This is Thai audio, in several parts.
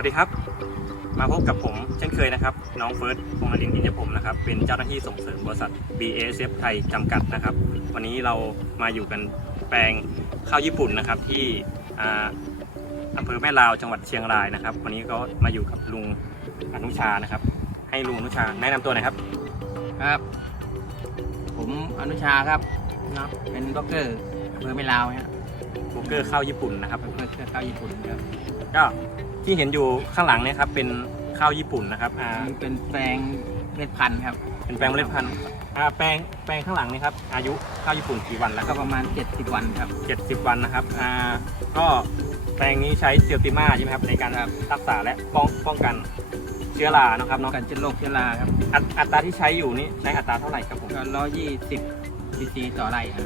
วัสดีครับ มาพบกับผมเช่นเคยนะครับ น้องเฟิร์สพงษ์อดินทร์อินทผมนะครับ เป็นเจ้าหน้าที่ส่งเสริมบริษัท BASF ไทยจำกัดนะครับ วันนี้เรามาอยู่กันแปลงข้าวญี่ปุ่นนะครับที่อ่าอำเภอแม่ลาวจังหวัดเชียงรายนะครับ วันนี้ก็มาอยู่กับลุงอนุชานะครับ ให้ลุงอนุชาแนะนำตัวหน่อยครับ ครับ ผมอนุชาครับเนาะเป็นบล็อกเกอร์อำเภอไม่ลาวเนี่ยโบรกเกอร์ข้าวญี่ปุ่นนะครับบล็อกเกอร์เครือข้าวญี่ปุ่นครับก็ ที่เห็นอยู่ข้างหลังเนี่ยครับเป็นข้าวญี่ปุ่นนะครับอ่ามันเป็นแปลงเม็ดพันธุ์ครับเป็นแปลงเมล็ดพันธุ์อ่าแปลงแปลงข้างหลังนี่ครับอายุข้าวญี่ปุ่นกี่วันแล้วแล้วคก็รับประมาณ 70 วันครับ 70 วันนะครับอ่าก็แปลงนี้ใช้เซียลติมาใช่ไหมครับในการรักษาและป้องป้องกันเชื้อรานะครับป้องเนาะกันเชื้อโรคเชื้อราครับอัตอัตราที่ใช้อยู่นี่ใช้อัตราเท่าไหร่ครับผม ก็120ซีซีต่อไร่ครับ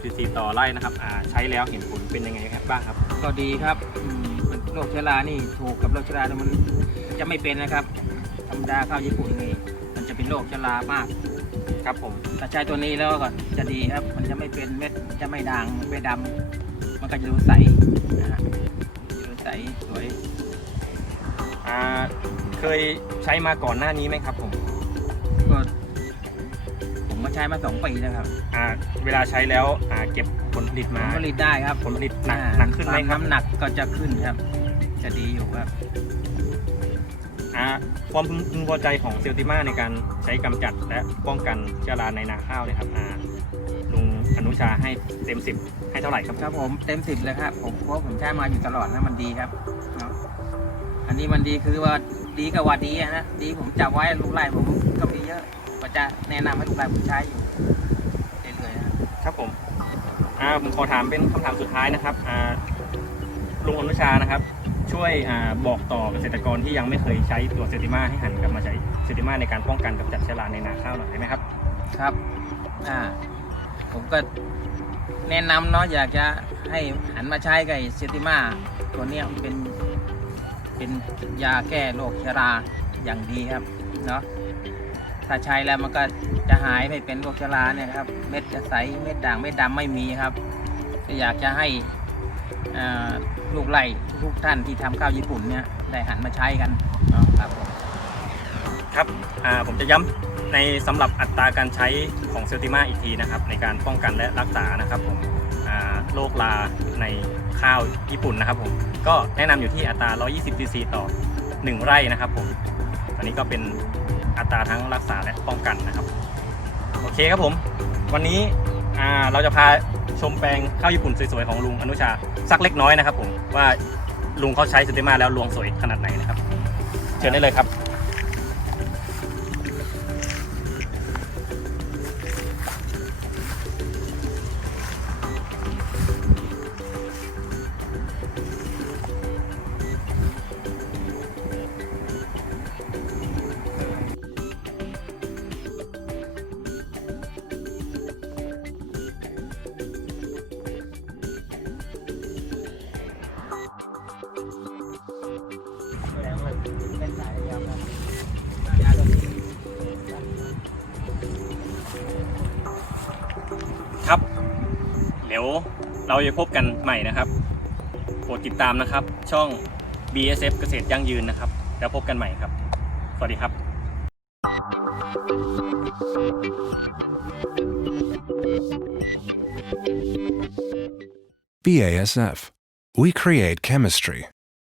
120ซีซีต่อไร่นะครับอ่าใช้แล้วเห็นผลเป็นยังไงครับบ้างครับ ก็ดีครับอืมมัน โรคเชื้อรานี่ถูกกับโรคเชื้อราแล้วมันจะไม่เป็นนะครับ ธรรมดาข้าวญี่ปุ่นนี่มันจะเป็นโรคเชื้อรามาก ครับผมแต่ใช้ตัวนี้แล้วก็จะดีครับ มันจะไม่เป็นเม็ดจะไม่ด่างไม่ดำมันก็จะดูใสนะฮะดูใสสวยอ่าเคยใช้มาก่อนหน้านี้ไหมครับผมก็ผมก็ใช้มาสองปีแล้วครับอ่าเวลาใช้แล้วอ่าเก็บผลผลิตมาผลิตได้ครับผลผลิตหนักอ่าหนักขึ้นไหมครับน้ำหนักก็จะขึ้นครับ จะดีอยู่ครับอ่าความพึงพอใจของเซียลติมาในการใช้กำจัดและป้องกันเชื้อราในนาข้าวเนยครับอ่าลุงอนุชาให้เต็มสิบให้เท่าไหร่ครับครับผมเต็มสิบเลยครับผมเพราะผมใช้มาอยู่ตลอดนะมันดีครับเนาะอันนี้มันดีคือว่าดีกับว่าดีอะนะดีผมจับไว้ลูกไล่ผมก็มีเยอะก็จะแนะนำให้ลูกไล่ผมใช้อยู่เรื่อยๆนะครับครับผมอ่าผมขอถามเป็นคำถามสุดท้ายนะครับอ่าลุงอนุชานะครับ ช่วยอบอกต่อเกษตรกรที่ยังไม่เคยใช้ตัวเซติมาให้หันกลับมาใช้เซติมาในการป้องกันกำจัดเชื้อราในนาข้าวหน่อยได้ไหมครับ ครับอ่าผมก็แนะนำเนาะอยากจะให้หันมาใช้กับเซติมาตัวเนี้ยมันเป็นเป็นยาแก้โรคเชื้อราอย่างดีครับเนาะถ้าใช้แล้วมันก็จะหายไม่เป็นโรคเชื้อราเนี่ยครับ เม็ดจะใสเม็ดด่างเม็ดดำไม่มีครับ ก็อยากจะให้ ลูกไล่ทุกท่านที่ทำข้าวญี่ปุ่นเนี่ยได้หันมาใช้กันนะครับผมครับผมจะย้ำในสำหรับอัตราการใช้ของเซลติมาอีกทีนะครับ ในการป้องกันและรักษานะครับผมโรคราในข้าวญี่ปุ่นนะครับผมก็แนะนำอยู่ที่อัตรา 120ซีซีต่อ 1 ไร่นะครับผมอันนี้ก็เป็นอัตราทั้งรักษาและป้องกันนะครับ โอเคครับผม วันนี้เราจะพา ชมแปลงข้าวญี่ปุ่นสวยๆของลุงอนุชาสักเล็กน้อยนะครับผมว่าลุงเขาใช้สเตมาแล้วลวงสวยขนาดไหนนะครับ เชิญได้เลยครับ ครับเดี๋ยวเราจะพบกันใหม่นะครับโปรดติดตามนะครับ ช่อง BSF เกษตรยั่งยืนนะครับ แล้วพบกันใหม่ครับ สวัสดีครับ BASF. We create chemistry.